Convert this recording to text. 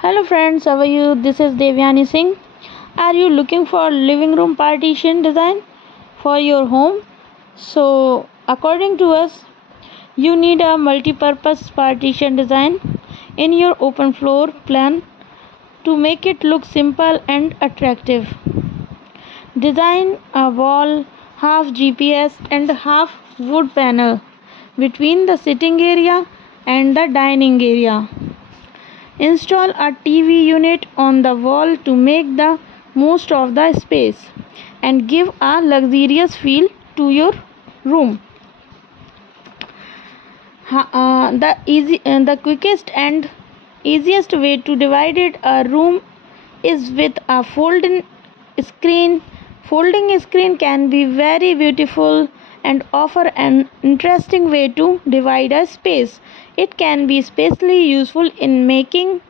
Hello friends, how are you? This is Devyani Singh. Are you looking for living room partition design for your home? So, according to us, you need a multi-purpose partition design in your open floor plan to make it look simple and attractive. Design a wall half GPS and half wood panel between the sitting area and the dining area. Install a TV unit on the wall to make the most of the space and give a luxurious feel to your room. The quickest and easiest way to divide a room is with a screen. Folding screen can be very beautiful and offer an interesting way to divide a space. It can be especially useful in making